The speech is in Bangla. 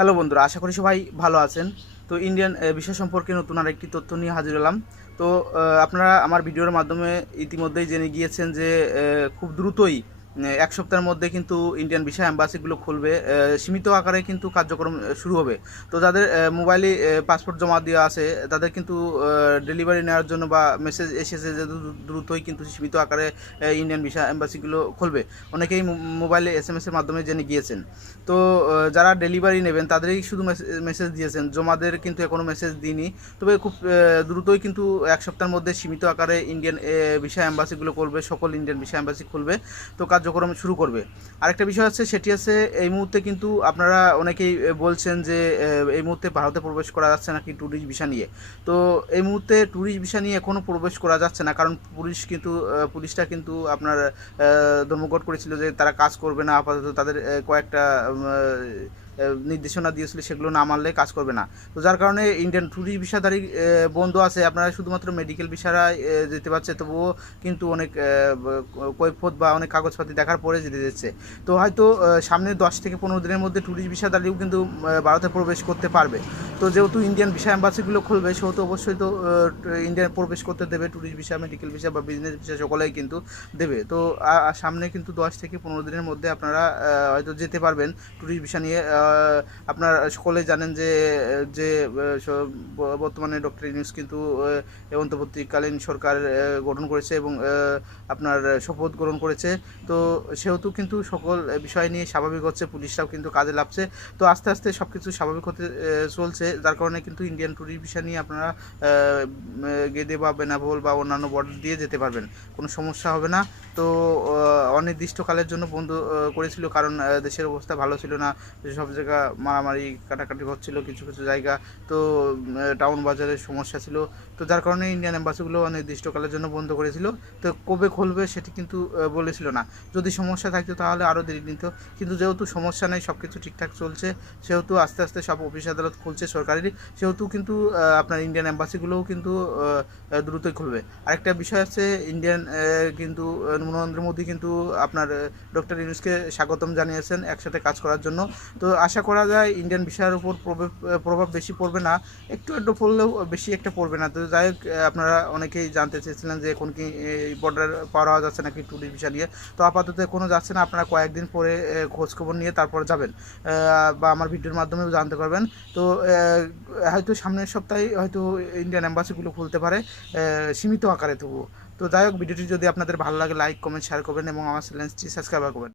হ্যালো বন্ধুরা, আশা করি সবাই ভালো আছেন। তো ইন্ডিয়ান ভিসা সম্পর্কে নতুন আরেকটি তথ্য নিয়ে হাজির হলাম। তো আপনারা আমার ভিডিওর মাধ্যমে ইতিমধ্যেই জেনে গিয়েছেন যে খুব দ্রুতই এক সপ্তাহের মধ্যে কিন্তু ইন্ডিয়ান ভিসা অ্যাম্বাসিগুলো খুলবে। সীমিত আকারে কিন্তু কার্যক্রম শুরু হবে। তো যাদের মোবাইলে পাসপোর্ট জমা দেওয়া আছে তাদের কিন্তু ডেলিভারি নেওয়ার জন্য বা মেসেজ এসেছে যে দ্রুতই কিন্তু সীমিত আকারে ইন্ডিয়ান ভিসা অ্যাম্বাসিগুলো খুলবে। অনেকেই মোবাইলে SMS এর মাধ্যমে জেনে গিয়েছেন। তো যারা ডেলিভারি নেবেন তাদেরই শুধু মেসেজ দিয়েছেন, জমাদের কিন্তু এখনও মেসেজ দিইনি। তবে খুব দ্রুতই কিন্তু এক সপ্তাহের মধ্যে সীমিত আকারে ইন্ডিয়ান ভিসা অ্যাম্বাসিগুলো করবে, সকল ইন্ডিয়ান ভিসা অ্যাম্বাসি খুলবে, তো কার্যক্রম শুরু করবে। আরেকটা বিষয় আছে, সেটি আছে এই মুহূর্তে কিন্তু আপনারা অনেকেই বলছেন যে এই মুহূর্তে ভারতে প্রবেশ করা যাচ্ছে নাকি ট্যুরিস্ট ভিসা নিয়ে। তো এই মুহূর্তে ট্যুরিস্ট ভিসা নিয়ে এখনও প্রবেশ করা যাচ্ছে না, কারণ পুলিশটা কিন্তু আপনার ধর্মঘট করেছিল যে তারা কাজ করবে না আপাতত। তাদের কয়েকটা নির্দেশনা দিয়েছিল, সেগুলো না মানলে কাজ করবে না। তো যার কারণে ইন্ডিয়ান ট্যুরিস্ট ভিসাধারী বন্ধ আছে। আপনারা শুধুমাত্র মেডিকেল ভিসারা যেতে পারছে, তবুও কিন্তু অনেক কৈফত বা অনেক কাগজপাতি দেখার পরে যেতে দিচ্ছে। তো হয়তো সামনে 10 থেকে 15 দিনের মধ্যে ট্যুরিস্ট ভিসাধারীও কিন্তু ভারতে প্রবেশ করতে পারবে। তো যেহেতু ইন্ডিয়ান ভিসা অ্যাম্বাসিগুলো খুলবে, সেহেতু অবশ্যই তো ইন্ডিয়ান প্রবেশ করতে দেবে। ট্যুরিস্ট ভিসা, মেডিকেল ভিসা বা বিজনেস ভিসা সকলেই কিন্তু দেবে। তো সামনে কিন্তু 10 থেকে 15 দিনের মধ্যে আপনারা হয়তো যেতে পারবেন ট্যুরিস্ট ভিসা নিয়ে। আপনারা সকলেই জানেন যে যে বর্তমানে ডক্টর ইউনূস কিন্তু অন্তর্বর্তীকালীন সরকার গঠন করেছে এবং আপনার শপথ গ্রহণ করেছে। তো সেহেতু কিন্তু সকল বিষয় নিয়ে স্বাভাবিক হচ্ছে, পুলিশরাও কিন্তু কাজে লাগছে। তো আস্তে আস্তে সব কিছু স্বাভাবিক হতে চলছে, যার কারণে কিন্তু ইন্ডিয়ান ট্যুরিস্ট ভিসা নিয়ে আপনারা গেদে বা বেনাপোল বা অন্যান্য বর্ডার দিয়ে যেতে পারবেন, কোনো সমস্যা হবে না। তো অনির্দিষ্টকালের জন্য বন্ধ করেছিল, কারণ দেশের অবস্থা ভালো ছিল না। সব জায়গা মারামারি কাটাকাটি হচ্ছিল কিছু কিছু জায়গা। তো টাউন বাজারের সমস্যা ছিল। তো যার কারণে ইন্ডিয়ান অ্যাম্বাসিগুলো অনির্দিষ্টকালের জন্য বন্ধ করেছিল। তো কবে খুলবে সেটি কিন্তু বলেছিল না। যদি সমস্যা থাকতো তাহলে আরও দেরি নিত, কিন্তু যেহেতু সমস্যা নেই, সব কিছু ঠিকঠাক চলছে, সেহেতু আস্তে আস্তে সব অফিস আদালত খুলছে সরকারি, সেহেতু কিন্তু আপনার ইন্ডিয়ান অ্যাম্বাসিগুলোও কিন্তু দ্রুতই খুলবে। আরেকটা বিষয় আছে, ইন্ডিয়ান কিন্তু নরেন্দ্র মোদী কিন্তু আপনার ডক্টর ইউনূসকে স্বাগতম জানিয়েছেন একসাথে কাজ করার জন্য। তো আশা করা যায় ইন্ডিয়ান ভিসার উপর প্রভাব বেশি পড়বে না, একটু একটু পড়লেও বেশি একটা পড়বে না। তো যাই হোক, আপনারা অনেকেই জানতে চেয়েছিলেন যে এখন কি বর্ডার পার হওয়া যাচ্ছে নাকি ট্যুরিস্ট ভিসা নিয়ে। তো আপাতত এখনও যাচ্ছে না, আপনারা কয়েকদিন পরে খোঁজখবর নিয়ে তারপর যাবেন, বা আমার ভিডিওর মাধ্যমেও জানতে পারবেন। তো হয়তো সামনের সপ্তাহে হয়তো ইন্ডিয়ান অ্যাম্বাসিগুলো খুলতে পারে, সীমিত আকারে তবুও। তো যাই হোক, ভিডিওটি যদি আপনাদের ভালো লাগে লাইক কমেন্ট শেয়ার করবেন এবং আমার চ্যানেলটি সাবস্ক্রাইব করবেন।